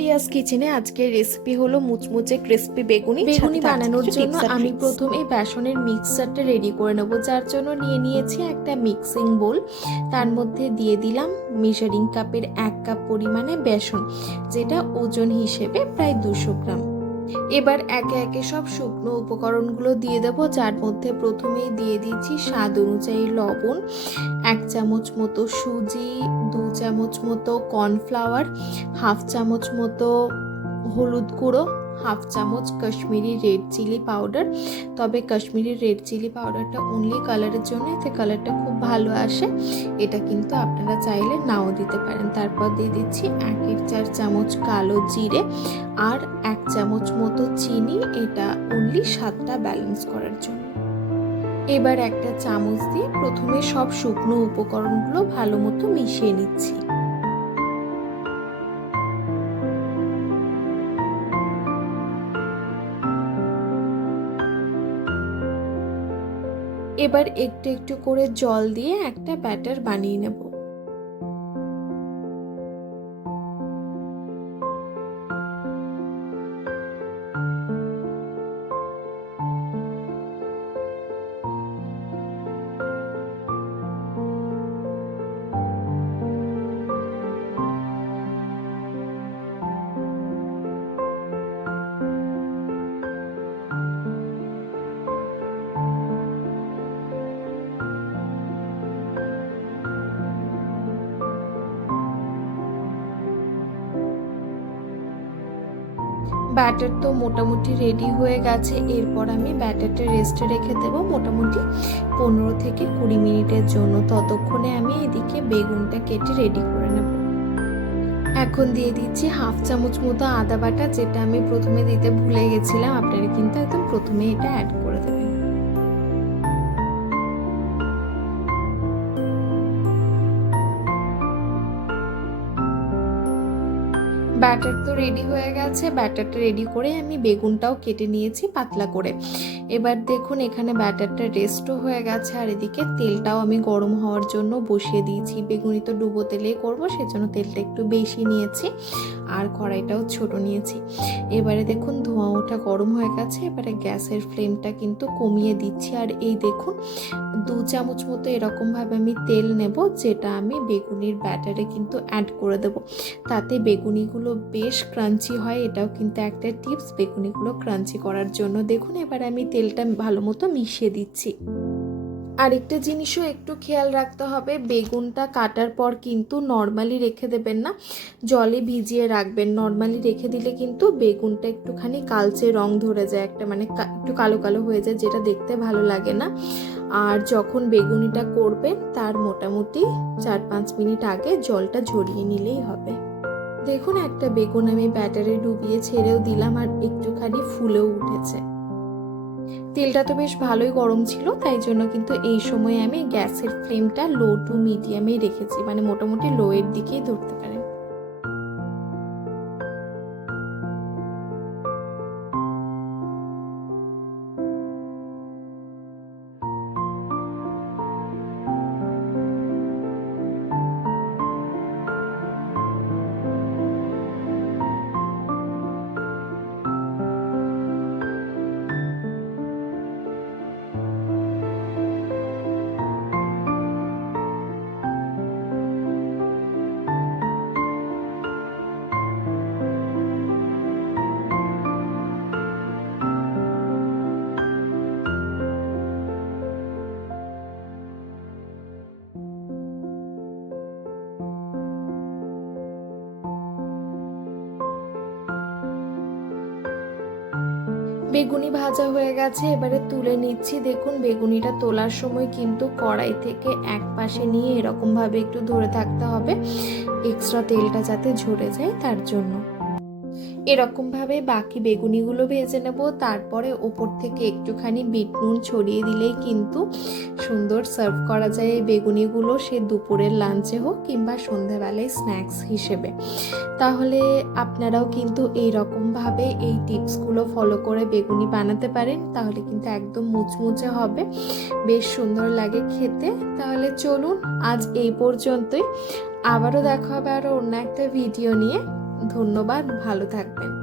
রিয়াজ কিচেনে আজকের রেসিপি হলো মুচমুচে ক্রিস্পি বেগুনি বেগুনি বানানোর জন্য আমি প্রথমে প্রথম এই বেসনের মিক্সারটা রেডি করে নেব যার জন্য নিয়ে নিয়েছি একটা মিক্সিং বোল তার মধ্যে দিয়ে দিলাম মেজারিং কাপের এক কাপ পরিমাণে বেসন যেটা ওজন হিসেবে প্রায় দুশো গ্রাম। এবার একে একে সব শুকনো উপকরণগুলো দিয়ে দেব, যার মধ্যে প্রথমেই দিয়ে দিচ্ছি স্বাদ অনুযায়ী লবণ, এক চামচ মতো সুজি, দু চামচ মতো কর্নফ্লাওয়ার, হাফ চামচ মতো হলুদ গুঁড়ো, হাফ চামচ কাশ্মীরি রেড চিলি পাউডার। তবে কাশ্মীরি রেড চিলি পাউডারটা অনলি কালারের জন্য, এতে কালারটা খুব ভালো আসে। এটা কিন্তু আপনারা চাইলে নাও দিতে পারেন। তারপর দিয়ে দিচ্ছি একের চার চামচ কালো জিরে আর এক চামচ মতো চিনি, এটা অনলি স্বাদটা ব্যালেন্স করার জন্য। এবার একটা চামচ দিয়ে প্রথমে সব শুকনো উপকরণগুলো ভালো মতো মিশিয়ে নিচ্ছি। এবার একটু একটু করে জল দিয়ে একটা ব্যাটার বানিয়ে নেব। ব্যাটার তো মোটামুটি রেডি হয়ে গেছে। এরপর আমি ব্যাটারটা রেস্টে রেখে দেব মোটামুটি পনেরো থেকে কুড়ি মিনিটের জন্য। ততক্ষণে আমি এদিকে বেগুনটা কেটে রেডি করে নেব। এখন দিয়ে দিচ্ছি হাফ চামচ মতো আদা বাটা, যেটা আমি প্রথমে দিতে ভুলে গেছিলাম। আপনারা কিন্তু একদম প্রথমে এটা অ্যাড করে দেবেন। ব্যাটার তো রেডি হয়ে গেছে। ব্যাটারটা রেডি করে আমি বেগুনটাও কেটে নিয়েছি পাতলা করে। এবার দেখুন এখানে ব্যাটারটা রেস্টও হয়ে গেছে আর এদিকে তেলটাও আমি গরম হওয়ার জন্য বসিয়ে দিয়েছি। বেগুনি তো ডুবো তেলেই করব, সেজন্য তেলটা একটু বেশি নিয়েছি আর কড়াইটাও ছোট নিয়েছি। এবারে দেখুন ধোঁয়া ওঠা গরম হয়ে গেছে, এবারে গ্যাসের ফ্লেমটা কিন্তু কমিয়ে দিচ্ছি। আর এই দেখুন, দু চামচ মতো এরকমভাবে আমি তেল নেব, যেটা আমি বেগুনির ব্যাটারে কিন্তু অ্যাড করে দেব। তাতে বেগুনিগুলো বেশ ক্রাঞ্চি হয়, এটাও কিন্তু একটা টিপস বেগুনিগুলো ক্রাঞ্চি করার জন্য। দেখুন, এবার আমি তেলটা ভালো মতো মিশিয়ে দিচ্ছি। আরেকটা জিনিসও একটু খেয়াল রাখতে হবে, বেগুনটা কাটার পর কিন্তু নর্মালি রেখে দেবেন না, জলে ভিজিয়ে রাখবেন। নর্মালি রেখে দিলে কিন্তু বেগুনটা একটুখানি কালচে রং ধরে যায়, একটা মানে একটু কালো কালো হয়ে যায়, যেটা দেখতে ভালো লাগে না। আর যখন বেগুনিটা করবেন, তার মোটামুটি চার পাঁচ মিনিট আগে জলটা ঝরিয়ে নিলেই হবে। দেখুন, একটা বেগুন আমি ব্যাটারে ডুবিয়ে ছেড়েও দিলাম আর একটুখানি ফুলেও উঠেছে। তেলটা তো বেশ ভালোই গরম ছিল, তাই জন্য কিন্তু এই সময় আমি গ্যাসের ফ্লেমটা লো টু মিডিয়ামে রেখেছি মানে মোটামুটি লোয়ের দিকেই ধরতে পারেন। বেগুনি ভাজা হয়ে গেছে, এবারে তুলে নিচ্ছি। দেখুন, বেগুনিটা তোলার সময় কিন্তু কড়াই থেকে এক পাশে নিয়ে এরকমভাবে একটু ধরে থাকতে হবে। এক্সট্রা তেলটা যাতে ঝরে যায় তার জন্য। এরকমভাবে বাকি বেগুনিগুলো ভেজে নেব, তারপরে ওপর থেকে একটুখানি বিট নুন ছড়িয়ে দিলেই কিন্তু সুন্দর সার্ভ করা যায় এই বেগুনিগুলো, সে দুপুরের লাঞ্চে হোক কিংবা সন্ধ্যাবেলায় স্ন্যাক্স হিসেবে। তাহলে আপনারাও কিন্তু এই রকমভাবে এই টিপসগুলো ফলো করে বেগুনি বানাতে পারেন, তাহলে কিন্তু একদম মুচমুচে হবে, বেশ সুন্দর লাগে খেতে। তাহলে চলুন আজ এই পর্যন্তই। আবারও দেখা হবে আরও অন্য একটা ভিডিও নিয়ে। ধন্যবাদ ভালো থাকবেন।